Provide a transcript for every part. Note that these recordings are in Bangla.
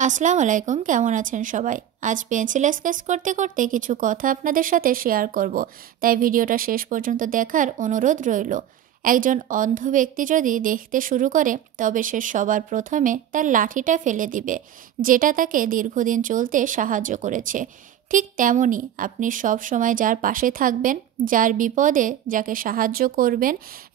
আসসালামু আলাইকুম, কেমন আছেন সবাই? আজ পেন্সিল স্কেচ করতে করতে কিছু কথা আপনাদের সাথে শেয়ার করব, তাই ভিডিওটা শেষ পর্যন্ত দেখার অনুরোধ রইল। একজন অন্ধ ব্যক্তি যদি দেখতে শুরু করে, তবে সে সবার প্রথমে তার লাঠিটা ফেলে দিবে, যেটা তাকে দীর্ঘদিন চলতে সাহায্য করেছে। ঠিক তেমনই আপনি সব সময় যার পাশে থাকবেন, যার বিপদে যাকে সাহায্য করবেন,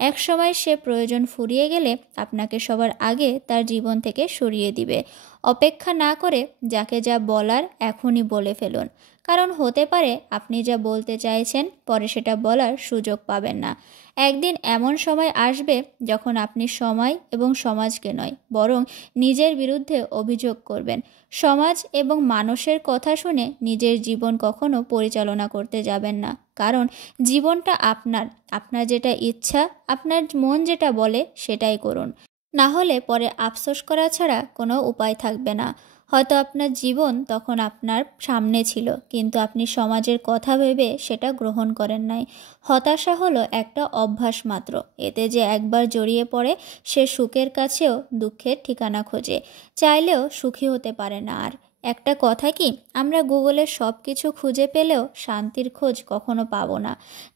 এক সময় সে প্রয়োজন ফুরিয়ে গেলে আপনাকে সবার আগে তার জীবন থেকে সরিয়ে দিবে। অপেক্ষা না করে যাকে যা বলার এখনই বলে ফেলুন, কারণ হতে পারে আপনি যা বলতে চাইছেন পরে সেটা বলার সুযোগ পাবেন না। একদিন এমন সময় আসবে যখন আপনি সময় এবং সমাজকে নয়, বরং নিজের বিরুদ্ধে অভিযোগ করবেন। সমাজ এবং মানুষের কথা শুনে নিজের জীবন কখনো পরিচালনা করতে যাবেন না, কারণ জীবনটা আপনার। আপনার যেটা ইচ্ছা, আপনার মন যেটা বলে সেটাই করুন, না হলে পরে আফসোস করা ছাড়া কোনো উপায় থাকবে না। হয়তো আপনার জীবন তখন আপনার সামনে ছিল, কিন্তু আপনি সমাজের কথা ভেবে সেটা গ্রহণ করেন নাই। হতাশা হলো একটা অভ্যাস মাত্র, এতে যে একবার জড়িয়ে পড়ে সে সুখের কাছেও দুঃখের ঠিকানা খোঁজে, চাইলেও সুখী হতে পারে না আর। একটা কথা কি, আমরা গুগলে সব কিছু খুঁজে পেলেও শান্তির খোঁজ কখনো পাবো না।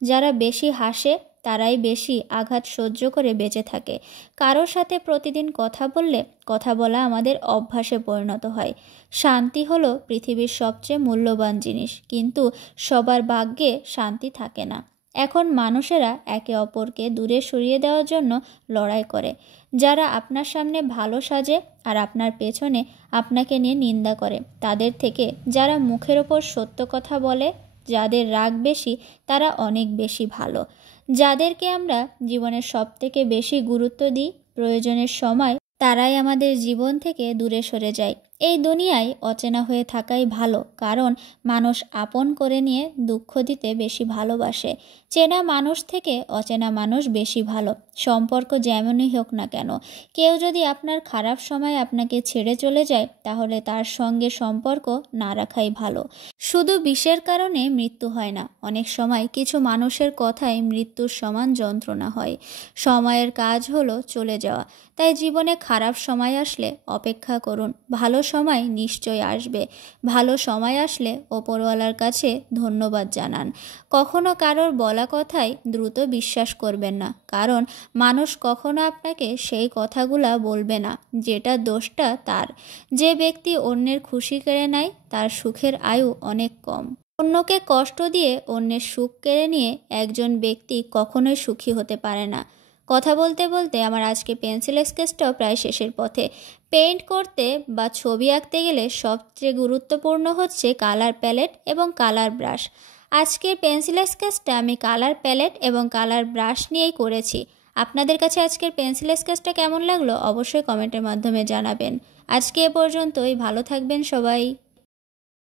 যারা বেশি হাসে তারাই বেশি আঘাত সহ্য করে বেঁচে থাকে। কারোর সাথে প্রতিদিন কথা বললে কথা বলা আমাদের অভ্যাসে পরিণত হয়। শান্তি হলো পৃথিবীর সবচেয়ে মূল্যবান জিনিস, কিন্তু সবার ভাগ্যে শান্তি থাকে না। এখন মানুষেরা একে অপরকে দূরে সরিয়ে দেওয়ার জন্য লড়াই করে। যারা আপনার সামনে ভালো সাজে আর আপনার পেছনে আপনাকে নিয়ে নিন্দা করে, তাদের থেকে যারা মুখের ওপর সত্য কথা বলে, যাদের রাগ বেশি, তারা অনেক বেশি ভালো। যাদেরকে আমরা জীবনের সবথেকে বেশি গুরুত্ব দিই, প্রয়োজনের সময় তারাই আমাদের জীবন থেকে দূরে সরে যায়। এই দুনিয়ায় অচেনা হয়ে থাকাই ভালো, কারণ মানুষ আপন করে নিয়ে দুঃখ দিতে বেশি ভালোবাসে। চেনা মানুষ থেকে অচেনা মানুষ বেশি ভালো, সম্পর্ক যেমনই হোক না কেন। কেউ যদি আপনার খারাপ সময় আপনাকে ছেড়ে চলে যায়, তাহলে তার সঙ্গে সম্পর্ক না রাখাই ভালো। শুধু বিষের কারণে মৃত্যু হয় না, অনেক সময় কিছু মানুষের কথায় মৃত্যুর সমান যন্ত্রণা হয়। সময়ের কাজ হলো চলে যাওয়া, তাই জীবনে খারাপ সময় আসলে অপেক্ষা করুন, ভালো সময় নিশ্চয় আসবে। ভালো সময় আসলে ওপরওয়ালার কাছে ধন্যবাদ জানান। কখনো কারোর বলা কথায় দ্রুত বিশ্বাস করবেন না, কারণ মানুষ কখনো আপনাকে সেই কথাগুলা বলবে না যেটা দোষটা তার। যে ব্যক্তি অন্যের খুশি কেড়ে নেয়, তার সুখের আয়ু অনেক কম। অন্যকে কষ্ট দিয়ে অন্যের সুখ কেড়ে নিয়ে একজন ব্যক্তি কখনোই সুখী হতে পারে না। কথা বলতে বলতে আমার আজকে পেন্সিল স্কেচটাও প্রায় শেষের পথে। পেইন্ট করতে বা ছবি আঁকতে গেলে সবচেয়ে গুরুত্বপূর্ণ হচ্ছে কালার প্যালেট এবং কালার ব্রাশ। আজকের পেন্সিল স্কেচটা আমি কালার প্যালেট এবং কালার ব্রাশ নিয়েই করেছি। আপনাদের কাছে আজকের পেন্সিল স্কেচটা কেমন লাগলো অবশ্যই কমেন্টের মাধ্যমে জানাবেন। আজকে এ পর্যন্তই, ভালো থাকবেন সবাই।